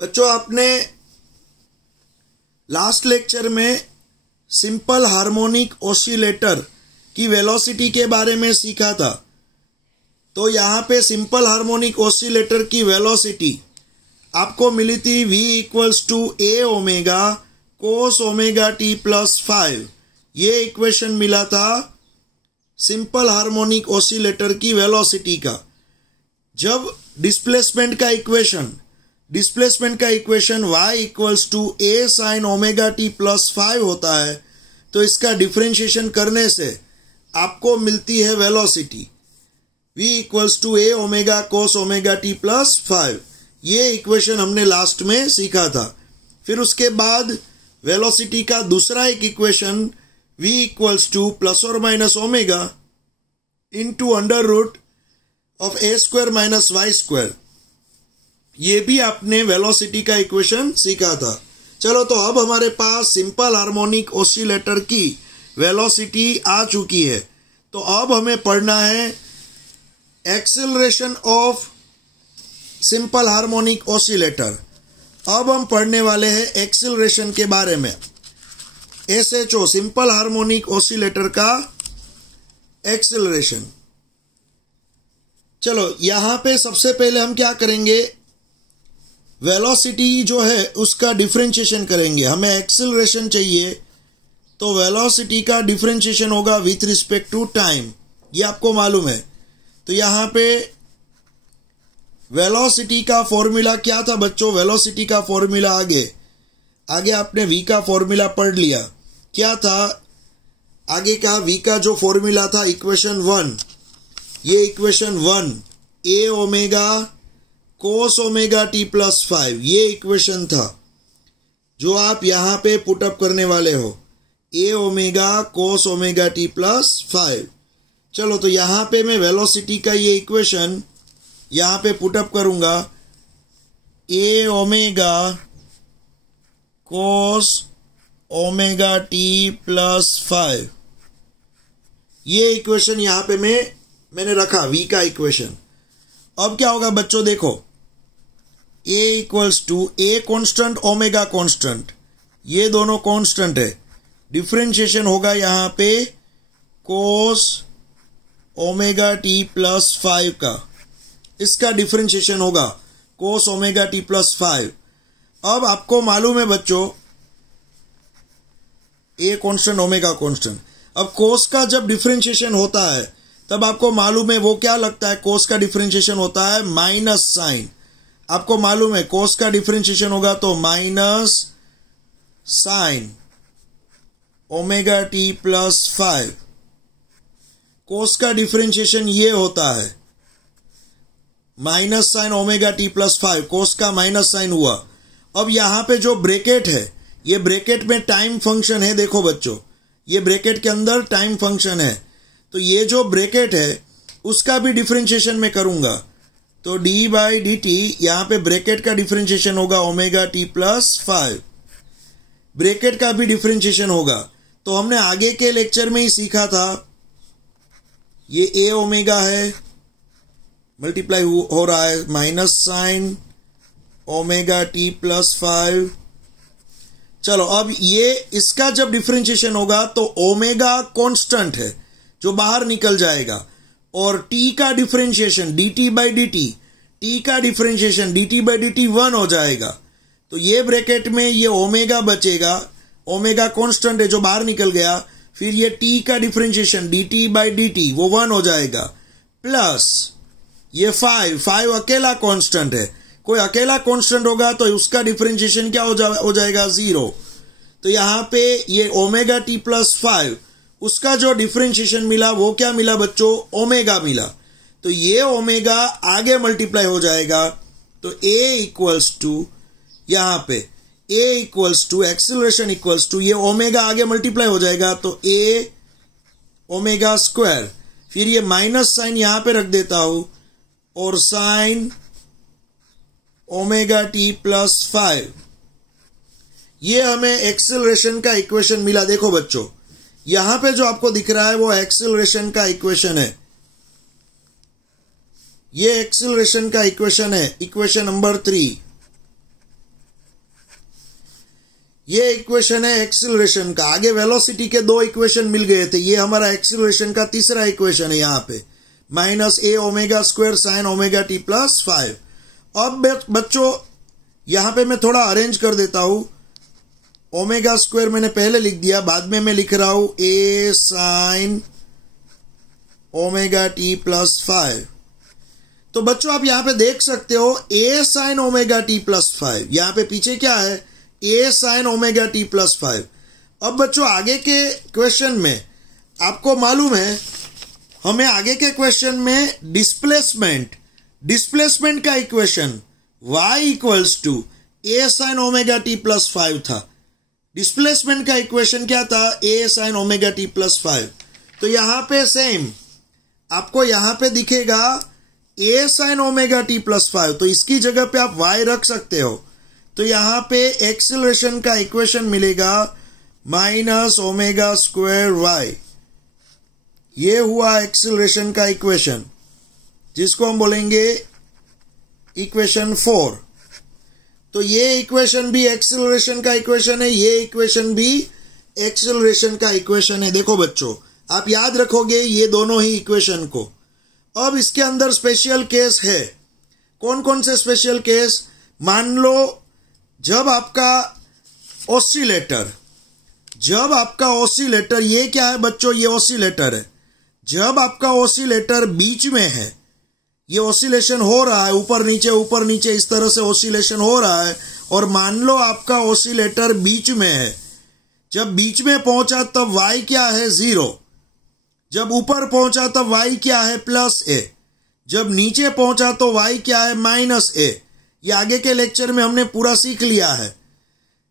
बच्चों, आपने last lecture में सिंपल हार्मोनिक ऑसिलेटर की वेलोसिटी के बारे में सीखा था। तो यहाँ पे सिंपल हार्मोनिक ऑसिलेटर की वेलोसिटी आपको मिली थी v equals to A omega cos omega T plus 5। ये इक्वेशन मिला था सिंपल हार्मोनिक ऑसिलेटर की वेलोसिटी का। जब डिस्प्लेसमेंट का equation y equals to A sine omega T plus 5 होता है, तो इसका डिफरेंशिएशन करने से आपको मिलती है velocity v equals to A omega cos omega T plus 5। ये इक्वेशन हमने लास्ट में सीखा था। फिर उसके बाद वेलोसिटी का दूसरा एक equation v equals to plus और minus omega into under root of A square minus Y square. ये भी आपने वेलोसिटी का इक्वेशन सीखा था। चलो, तो अब हमारे पास सिंपल हार्मोनिक ऑसिलेटर की वेलोसिटी आ चुकी है। तो अब हमें पढ़ना है acceleration of simple harmonic oscillator. अब हम पढ़ने वाले हैं एक्सेलरेशन के बारे में। SHO सिंपल हार्मोनिक ऑसिलेटर का एक्सेलरेशन। चलो, यहां पे सबसे पहले हम क्या करेंगे, वेलोसिटी जो है उसका डिफरेंशिएशन करेंगे। हमें एक्सेलरेशन चाहिए तो वेलोसिटी का डिफरेंशिएशन होगा विथ रिस्पेक्ट टू टाइम, ये आपको मालूम है। तो यहाँ पे वेलोसिटी का फॉर्मूला क्या था बच्चों? वेलोसिटी का फॉर्मूला आगे आपने v का फॉर्मूला पढ़ लिया। क्या था आगे का v का जो फॉर्मूला था? इक्वेशन 1। ये equation 1 A omega cos omega T plus 5, ये इक्वेशन था जो आप यहाँ पे पुटअप करने वाले हो। A omega cos omega T plus 5। चलो, तो यहाँ पे मैं वेलोसिटी का ये इक्वेशन यहाँ पे पुटअप करूंगा। A omega cos omega T plus 5, ये इक्वेशन यहाँ पे मैंने रखा v का इक्वेशन। अब क्या होगा बच्चों, देखो, a equals to A constant omega constant, ये दोनों कॉन्स्टेंट है। डिफरेंशिएशन होगा यहाँ पे कोस ओमेगा टी प्लस 5 का, इसका डिफरेंशिएशन होगा कोस ओमेगा टी प्लस 5। अब आपको मालूम है बच्चों ए कॉन्स्टेंट ओमेगा कॉन्स्टेंट। अब कोस का जब डिफरेंशिएशन होता है तब आपको मालूम है वो क्या लगता है, कोस का डिफरेंशिएशन होता है माइनस साइन। आपको मालूम है कोस का डिफरेंशिएशन होगा तो minus sign omega T plus 5। कोस का डिफरेंशिएशन ये होता है minus sign omega T plus 5, कोस का माइनस साइन हुआ। अब यहां पे जो ब्रैकेट है, ये ब्रैकेट में टाइम फंक्शन है। देखो बच्चों, ये ब्रैकेट के अंदर टाइम फंक्शन है, तो ये जो ब्रैकेट है उसका भी डिफरेंशिएशन मैं करूंगा। तो d बाई डी टी, यहां पे ब्रैकेट का डिफरेंशिएशन होगा ओमेगा टी प्लस 5, ब्रैकेट का भी डिफरेंशिएशन होगा। तो हमने आगे के लेक्चर में ही सीखा था, ये ए ओमेगा है, मल्टीप्लाई हो रहा है minus sign omega T plus 5। चलो, अब ये इसका जब डिफरेंशिएशन होगा तो ओमेगा कांस्टेंट है जो बाहर निकल जाएगा, और t का differentiation dt by D T, t का differentiation dt by D T 1 हो जाएगा। तो ये ब्रैकेट में ये ओमेगा बचेगा, ओमेगा कांस्टेंट है जो बाहर निकल गया। फिर ये t का differentiation dt by D T वो 1 हो जाएगा, प्लस ये 5 अकेला कांस्टेंट है। कोई अकेला कांस्टेंट होगा तो उसका डिफरेंशिएशन क्या हो जाएगा? 0। तो यहाँ पे ये ओमेगा टी प्लस 5, उसका जो डिफरेंशिएशन मिला वो क्या मिला बच्चों? ओमेगा मिला। तो ये ओमेगा आगे मल्टीप्लाई हो जाएगा। तो a इक्वल्स टू, यहाँ पे a equals to acceleration equals to, ये ओमेगा आगे मल्टीप्लाई हो जाएगा तो a ओमेगा स्क्वायर। फिर ये माइनस साइन यहाँ पे रख देता हूं, और साइन ओमेगा टी प्लस 5, ये हमें एक्सेलरेशन का इक्वेशन मिला। देखो बच्चों, यहां पे जो आपको दिख रहा है वो एक्सेलरेशन का इक्वेशन है। ये एक्सेलरेशन का इक्वेशन है, इक्वेशन नंबर 3। ये इक्वेशन है एक्सीलरेशन का। आगे वेलोसिटी के दो इक्वेशन मिल गए थे, ये हमारा एक्सीलरेशन का तीसरा इक्वेशन है यहाँ पे, minus A omega square sine omega T plus 5। अब बच्चों यहाँ पे मैं थोड़ा अरेंज कर देता हूं। ओमेगा स्क्वायर मैंने पहले लिख दिया, बाद में मैं लिख रहा हूं ए साइन ओमेगा टी प्लस 5। तो बच्चों आप यहां पे देख सकते हो ए साइन ओमेगा टी प्लस 5, यहां पे पीछे क्या है, ए साइन ओमेगा टी प्लस 5। अब बच्चों आगे के क्वेश्चन में आपको मालूम है, हमें आगे के क्वेश्चन में डिस्प्लेसमेंट का equation y equals to A sine omega T plus 5 था। डिस्प्लेसमेंट का इक्वेशन क्या था, A sine omega T plus 5। तो यहां पे सेम आपको यहां पे दिखेगा A sine omega T plus 5, तो इसकी जगह पे आप y रख सकते हो। तो यहां पे एक्सीलरेशन का इक्वेशन मिलेगा माइनस ओमेगा स्क्वायर y। ये हुआ एक्सीलरेशन का इक्वेशन, जिसको हम बोलेंगे इक्वेशन 4। तो ये इक्वेशन भी एक्सीलरेशन का इक्वेशन है, ये इक्वेशन भी एक्सीलरेशन का इक्वेशन है। देखो बच्चों आप याद रखोगे ये दोनों ही इक्वेशन को। अब इसके अंदर स्पेशल केस है। कौन कौन से स्पेशल केस, मान लो जब आपका ऑसिलेटर, ये क्या है बच्चों, ये ऑसिलेटर है। जब आपका ऑसिलेटर बीच में है, ये ऑसिलेशन हो रहा है, ऊपर नीचे इस तरह से ऑसिलेशन हो रहा है, और मान लो आपका ऑसिलेटर बीच में है। जब बीच में पहुंचा तब y क्या है, 0। जब ऊपर पहुंचा तब y क्या है, प्लस a। जब नीचे पहुंचा तो y क्या है, माइनस a। ये आगे के लेक्चर में हमने पूरा सीख लिया है।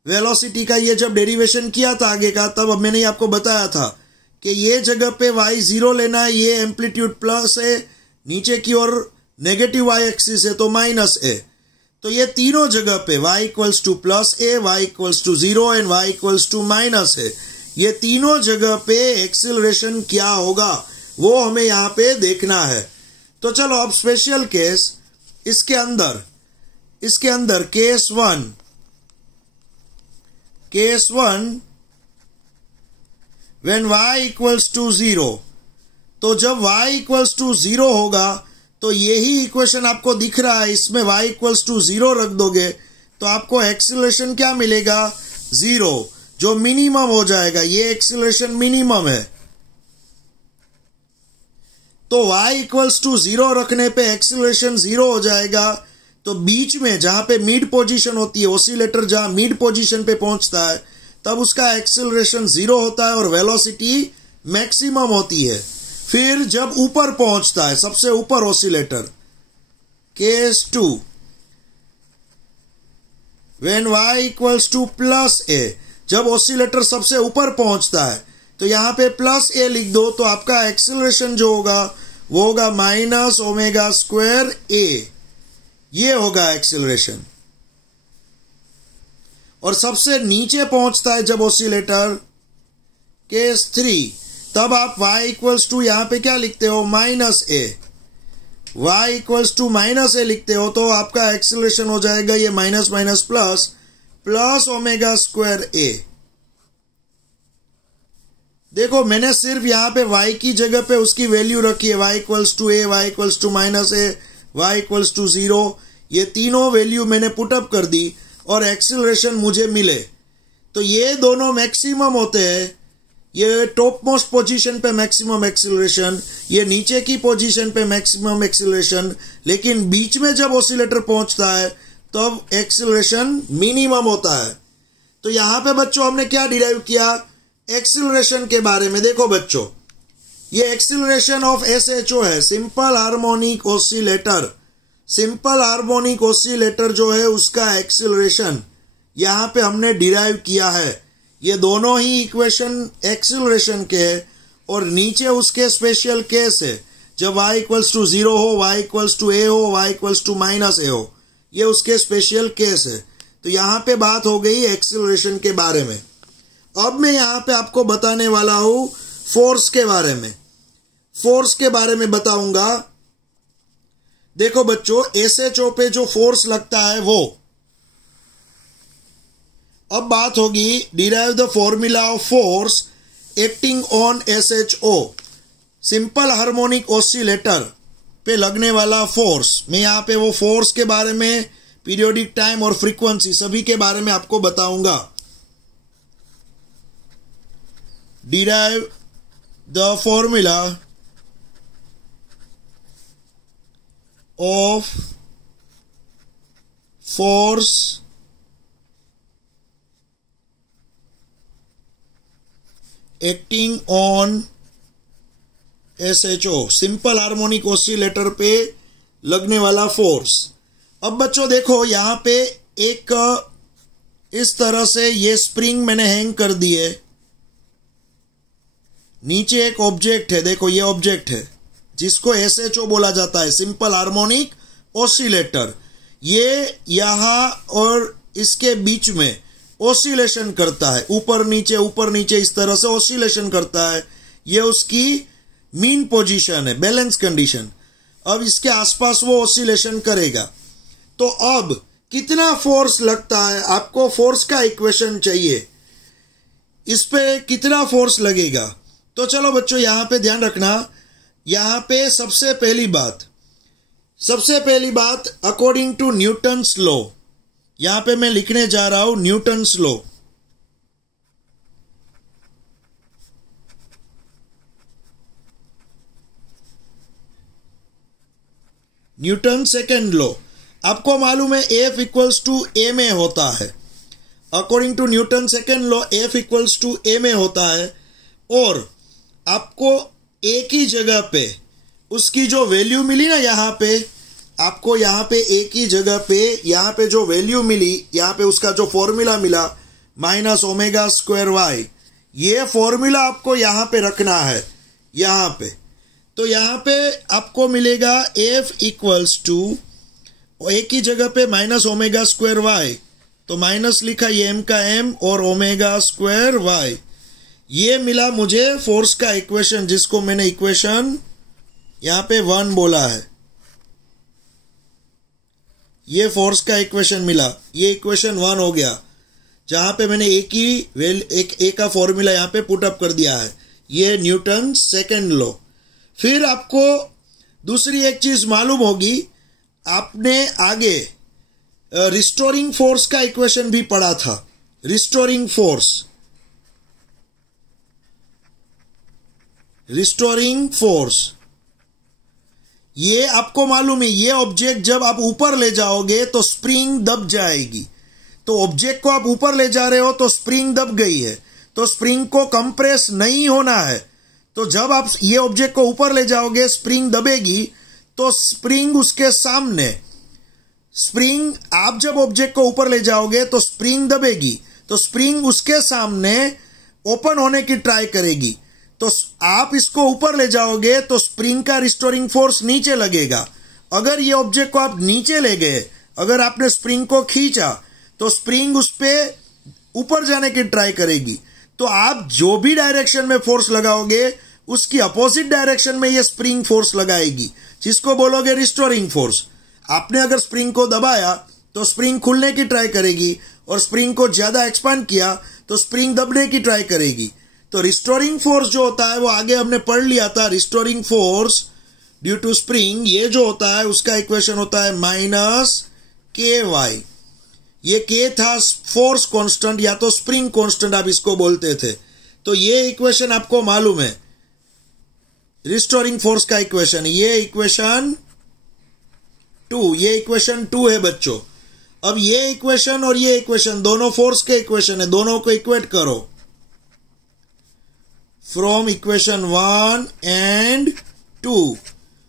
वेलोसिटी का ये जब डेरिवेशन किया था आगे का, तब मैंने आपको बताया था कि ये जगह पे y 0 लेना है, ये एम्पलीट्यूड प्लस है, नीचे की ओर नेगेटिव y एक्सिस है तो माइनस a। तो ये तीनों जगह पे y equals to plus a, y equals to 0 and y equals to minus a, ये तीनों जगह पे एक्सीलरेशन क्या होगा वो हमें यहाँ पे देखना है। तो चलो अब स्पेशल केस, इसके अंदर case 1 when y equals to 0। तो जब y इक्वल्स टू 0 होगा तो यही इक्वेशन आपको दिख रहा है, इसमें y इक्वल्स टू 0 रख दोगे तो आपको एक्सीलरेशन क्या मिलेगा, 0, जो मिनिमम हो जाएगा। ये एक्सीलरेशन मिनिमम है। तो y इक्वल्स टू 0 रखने पे एक्सीलरेशन 0 हो जाएगा। तो बीच में जहां पे मिड पोजीशन होती है, ऑसिलेटर जहां मिड पोजीशन पे पहुंचता है, तब उसका एक्सीलरेशन 0 होता है और वेलोसिटी मैक्सिमम होती है। फिर जब ऊपर पहुंचता है, सबसे ऊपर oscillator, case 2 when y equals to plus a, जब ऑसिलेटर सबसे ऊपर पहुंचता है तो यहां पे प्लस a लिख दो, तो आपका एक्सीलरेशन जो होगा वो होगा माइनस ओमेगा स्क्वायर a। ये होगा एक्सीलरेशन। और सबसे नीचे पहुंचता है जब ऑसिलेटर, केस 3, तब आप y इक्वल्स टू यहां पे क्या लिखते हो, minus a। y equals to minus a लिखते हो तो आपका एक्सीलरेशन हो जाएगा ये minus minus plus omega square a। देखो मैंने सिर्फ यहां पे y की जगह पे उसकी वैल्यू रखी है, y equals to a, y equals to minus a, y equals to 0। ये तीनों वैल्यू मैंने पुटअप कर दी और एक्सीलरेशन मुझे मिले। तो ये दोनों मैक्सिमम होते हैं। ये टॉप मोस्ट पोजीशन पे मैक्सिमम एक्सीलरेशन, ये नीचे की पोजीशन पे मैक्सिमम एक्सीलरेशन, लेकिन बीच में जब ऑसिलेटर पहुंचता है तब एक्सीलरेशन मिनिमम होता है। तो यहां पे बच्चों हमने क्या डिराइव किया एक्सीलरेशन के बारे में। देखो बच्चों ये एक्सीलरेशन ऑफ SHO है, simple harmonic oscillator. Simple harmonic oscillator जो है उसका एक्सीलरेशन यहां पे हमने डिराइव किया है। ये दोनों ही इक्वेशन एक्सीलरेशन के है और नीचे उसके स्पेशल केस है, जब y इक्वल्स टू 0 हो, y इक्वल्स टू a हो, y equals to minus a हो, ये उसके स्पेशल केस है। तो यहां पे बात हो गई एक्सीलरेशन के बारे में। अब मैं यहां पे आपको बताने वाला हूं फोर्स के बारे में। फोर्स के बारे में बताऊंगा। देखो बच्चों SHO पे जो फोर्स लगता है अब बात होगी derive the formula of force acting on SHO, simple harmonic oscillator पे लगने वाला फोर्स। मैं यहाँ पे वो फोर्स के बारे में, पीरियोडिक टाइम और फ्रीक्वेंसी सभी के बारे में आपको बताऊंगा। Derive the formula of force acting on SHO, simple harmonic oscillator पे लगने वाला फोर्स। अब बच्चों देखो यहाँ पे एक इस तरह से ये स्प्रिंग मैंने हैंग कर दी है, नीचे एक ऑब्जेक्ट है, देखो ये ऑब्जेक्ट है जिसको SHO बोला जाता है, सिंपल हार्मोनिक ऑसिलेटर। ये यहाँ और इसके बीच में ऑसिलेशन करता है, ऊपर नीचे इस तरह से ऑसिलेशन करता है। ये उसकी मीन पोजीशन है, बैलेंस कंडीशन। अब इसके आसपास वो ऑसिलेशन करेगा। तो अब कितना फोर्स लगता है, आपको फोर्स का इक्वेशन चाहिए, इस पे कितना फोर्स लगेगा। तो चलो बच्चों यहाँ पे ध्यान रखना, यहाँ पे सबसे पहली बात अकॉर्डिंग टू न्यूटन्स लॉ, यहाँ पे मैं लिखने जा रहा हूं Newton's law. Newton second law, आपको मालूम है F इक्वल्स टू ए में होता है। According to Newton second law F equals to A में होता है, और आपको एक ही जगह पे उसकी जो वैल्यू मिली ना, यहाँ पे आपको यहाँ पे एक ही जगह पे यहाँ पे जो वैल्यू मिली, यहाँ पे उसका जो फॉर्मूला मिला -ω²y, ये फॉर्मूला आपको यहाँ पे रखना है यहाँ पे। तो यहाँ पे आपको मिलेगा F इक्वल्स टू, एक ही जगह पे -ω²y, तो माइनस लिखा, ये m का m और ω²y, ये मिला मुझे फोर्स का इक्वेशन, जिसको मैंने इक्वेशन यहाँ पे 1 बोला है। ये फोर्स का इक्वेशन मिला, ये इक्वेशन 1 हो गया, जहां पे मैंने एक का फॉर्मूला यहाँ पे पुट अप कर दिया है। ये न्यूटन सेकेंड लॉ। फिर आपको दूसरी एक चीज मालूम होगी, आपने आगे रिस्टोरिंग फोर्स का इक्वेशन भी पढ़ा था। रिस्टोरिंग फोर्स, ये आपको मालूम है, ये ऑब्जेक्ट जब आप ऊपर ले जाओगे तो स्प्रिंग दब जाएगी। तो ऑब्जेक्ट को आप ऊपर ले जा रहे हो तो स्प्रिंग दब गई है, तो स्प्रिंग को कंप्रेस नहीं होना है। तो जब आप ये ऑब्जेक्ट को ऊपर ले जाओगे, स्प्रिंग दबेगी, तो स्प्रिंग उसके सामने, आप जब ऑब्जेक्ट को ऊपर ले जाओगे तो स्प्रिंग दबेगी, तो स्प्रिंग उसके सामने ओपन होने की ट्राई करेगी। तो आप इसको ऊपर ले जाओगे तो स्प्रिंग का रिस्टोरिंग फोर्स नीचे लगेगा। अगर ये ऑब्जेक्ट को आप नीचे ले गए, अगर आपने स्प्रिंग को खींचा, तो स्प्रिंग उस पे ऊपर जाने की ट्राई करेगी। तो आप जो भी डायरेक्शन में फोर्स लगाओगे, उसकी अपोजिट डायरेक्शन में ये स्प्रिंग फोर्स लगाएगी, जिसको बोलोगे रिस्टोरिंग फोर्स। आपने अगर स्प्रिंग को दबाया तो स्प्रिंग खुलने की ट्राई करेगी, और स्प्रिंग को ज्यादा एक्सपांड किया तो स्प्रिंग दबने की ट्राई करेगी। तो रिस्टोरिंग फोर्स जो होता है वो आगे हमने पढ़ लिया था। Restoring force due to spring, ये जो होता है उसका इक्वेशन होता है -KY। ये K था फोर्स कांस्टेंट, या तो स्प्रिंग कांस्टेंट आप इसको बोलते थे। तो ये इक्वेशन आपको मालूम है, रिस्टोरिंग फोर्स का इक्वेशन। ये इक्वेशन 2 है बच्चों। अब ये इक्वेशन और ये इक्वेशन दोनों फोर्स के इक्वेशन है, दोनों को इक्वेट करो। From equation 1 and 2,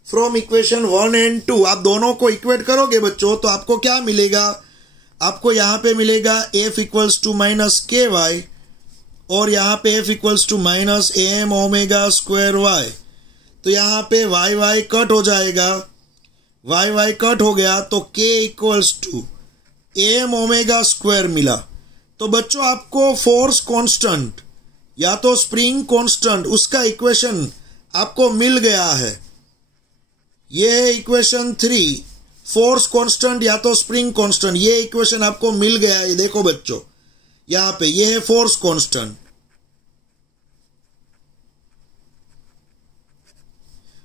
from equation 1 and 2 आप दोनों को इक्वेट करोगे बच्चों, तो आपको क्या मिलेगा? आपको यहां पे मिलेगा F इक्वल्स टू -KY, और यहां पे F इक्वल्स टू -AM⍵²y। तो यहां पे y कट हो जाएगा, y कट हो गया, तो K इक्वल्स टू AM⍵² मिला। तो बच्चों आपको फोर्स कांस्टेंट या तो स्प्रिंग कांस्टेंट, उसका इक्वेशन आपको मिल गया है। ये है इक्वेशन 3, फोर्स कांस्टेंट या तो स्प्रिंग कांस्टेंट, ये इक्वेशन आपको मिल गया है। देखो बच्चों, यहां पे ये है फोर्स कांस्टेंट,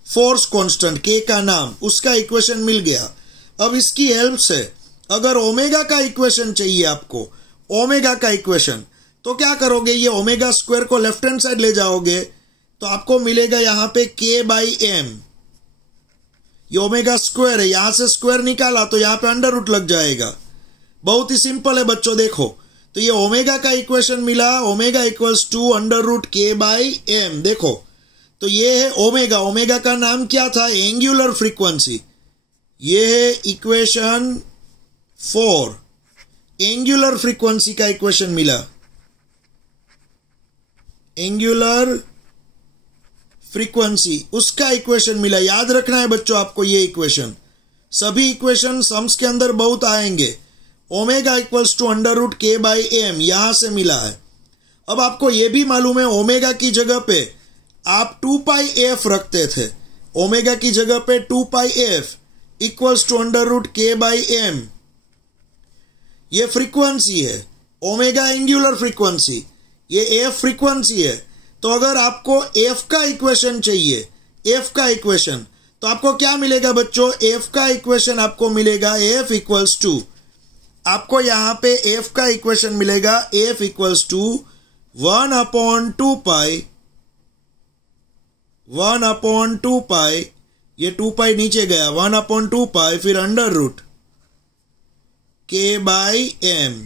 फोर्स कांस्टेंट के का नाम, उसका इक्वेशन मिल गया। अब इसकी हेल्प से अगर ओमेगा का इक्वेशन चाहिए आपको, ओमेगा का इक्वेशन, तो क्या करोगे, ये ओमेगा स्क्वायर को लेफ्ट हैंड साइड ले जाओगे तो आपको मिलेगा यहां पे k बाई एम। ये ओमेगा स्क्वायर है, यहां से स्क्वायर निकाला तो यहां पे अंडर रूट लग जाएगा। बहुत ही सिंपल है बच्चों, देखो तो ये ओमेगा का इक्वेशन मिला, omega equals to under root k by M. देखो तो ये है ओमेगा, ओमेगा का नाम क्या था, एंगुलर फ्रीक्वेंसी। ये है इक्वेशन 4, एंगुलर फ्रीक्वेंसी का इक्वेशन मिला, एंगुलर फ्रीक्वेंसी उसका इक्वेशन मिला। याद रखना है बच्चों आपको ये इक्वेशन, सभी इक्वेशन सम्स के अंदर बहुत आएंगे। Omega equals to under root k by M यहां से मिला है। अब आपको यह भी मालूम है ओमेगा की जगह पे आप 2 पाई एफ रखते थे, ओमेगा की जगह पे 2 pi F equals to under root k by M. ये फ्रीक्वेंसी है, ओमेगा एंगुलर फ्रीक्वेंसी, ये एफ फ्रीक्वेंसी है। तो अगर आपको एफ का इक्वेशन चाहिए, एफ का इक्वेशन, तो आपको क्या मिलेगा बच्चों, एफ का इक्वेशन आपको मिलेगा एफ इक्वल्स टू, आपको यहां पे एफ का इक्वेशन मिलेगा F equals to 1/2 pi, 1/2 pi, ये 2 पाई नीचे गया, 1/2 पाई, फिर under root k by M.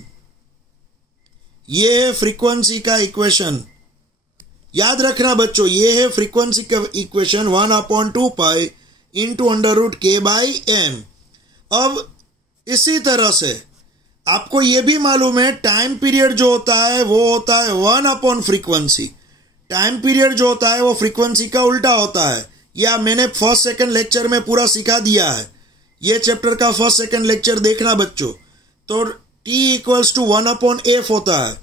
ये फ्रीक्वेंसी का इक्वेशन, याद रखना बच्चों, ये है फ्रीक्वेंसी का equation 1/2 pi into under root k by M. अब इसी तरह से आपको ये भी मालूम है टाइम पीरियड जो होता है वो होता है 1 फ्रीक्वेंसी। टाइम पीरियड जो होता है वो फ्रीक्वेंसी का उल्टा होता है, या मैंने फर्स्ट सेकंड लेक्चर में पूरा सिखा दिया है। ये चैप्टर का फर्स्ट सेकंड लेक्चर देखना बच्चों। तो t इक्वल्स टू 1/f होता है,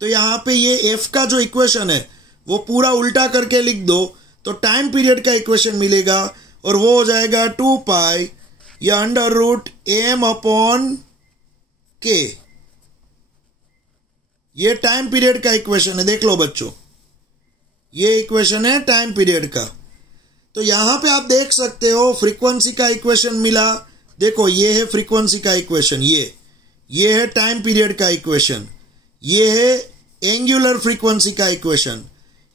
तो यहाँ पे ये f का जो इक्वेशन है वो पूरा उल्टा करके लिख दो तो टाइम पीरियड का इक्वेशन मिलेगा, और वो हो जाएगा 2 पाई या under root m upon k। ये टाइम पीरियड का इक्वेशन है, देख लो बच्चों, ये इक्वेशन है टाइम पीरियड का। तो यहां पे आप देख सकते हो फ्रीक्वेंसी का इक्वेशन मिला, देखो ये है फ्रीक्वेंसी का इक्वेशन, ये है टाइम पीरियड का इक्वेशन, ये है एंगुलर फ्रीक्वेंसी का इक्वेशन,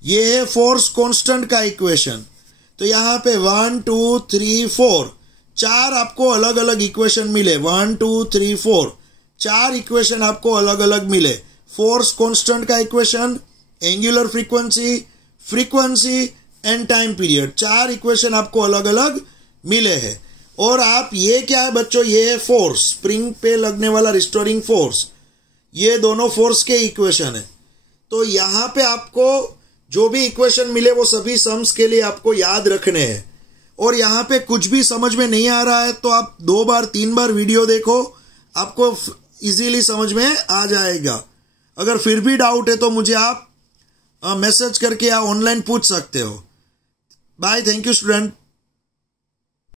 ये है फोर्स कांस्टेंट का इक्वेशन। तो यहां पे 1 2 3 4 4 आपको अलग अलग इक्वेशन मिले, 1 2 3 4 4 इक्वेशन आपको अलग अलग मिले। फोर्स कांस्टेंट का equation, angular frequency, frequency and time period, 4 equation आपको अलग अलग मिले हैं। और आप ये क्या है बच्चों, ये है फोर्स, स्प्रिंग पे लगने वाला रिस्टोरिंग फोर्स, ये दोनों फोर्स के इक्वेशन है। तो यहां पे आपको जो भी इक्वेशन मिले वो सभी सम्स के लिए आपको याद रखने हैं। और यहां पे कुछ भी समझ में नहीं आ रहा है तो आप 2 बार 3 बार वीडियो देखो, आपको इजीली समझ में आ जाएगा। अगर फिर भी डाउट है तो मुझे आप मैसेज करके या ऑनलाइन पूछ सकते हो। Bye, thank you student.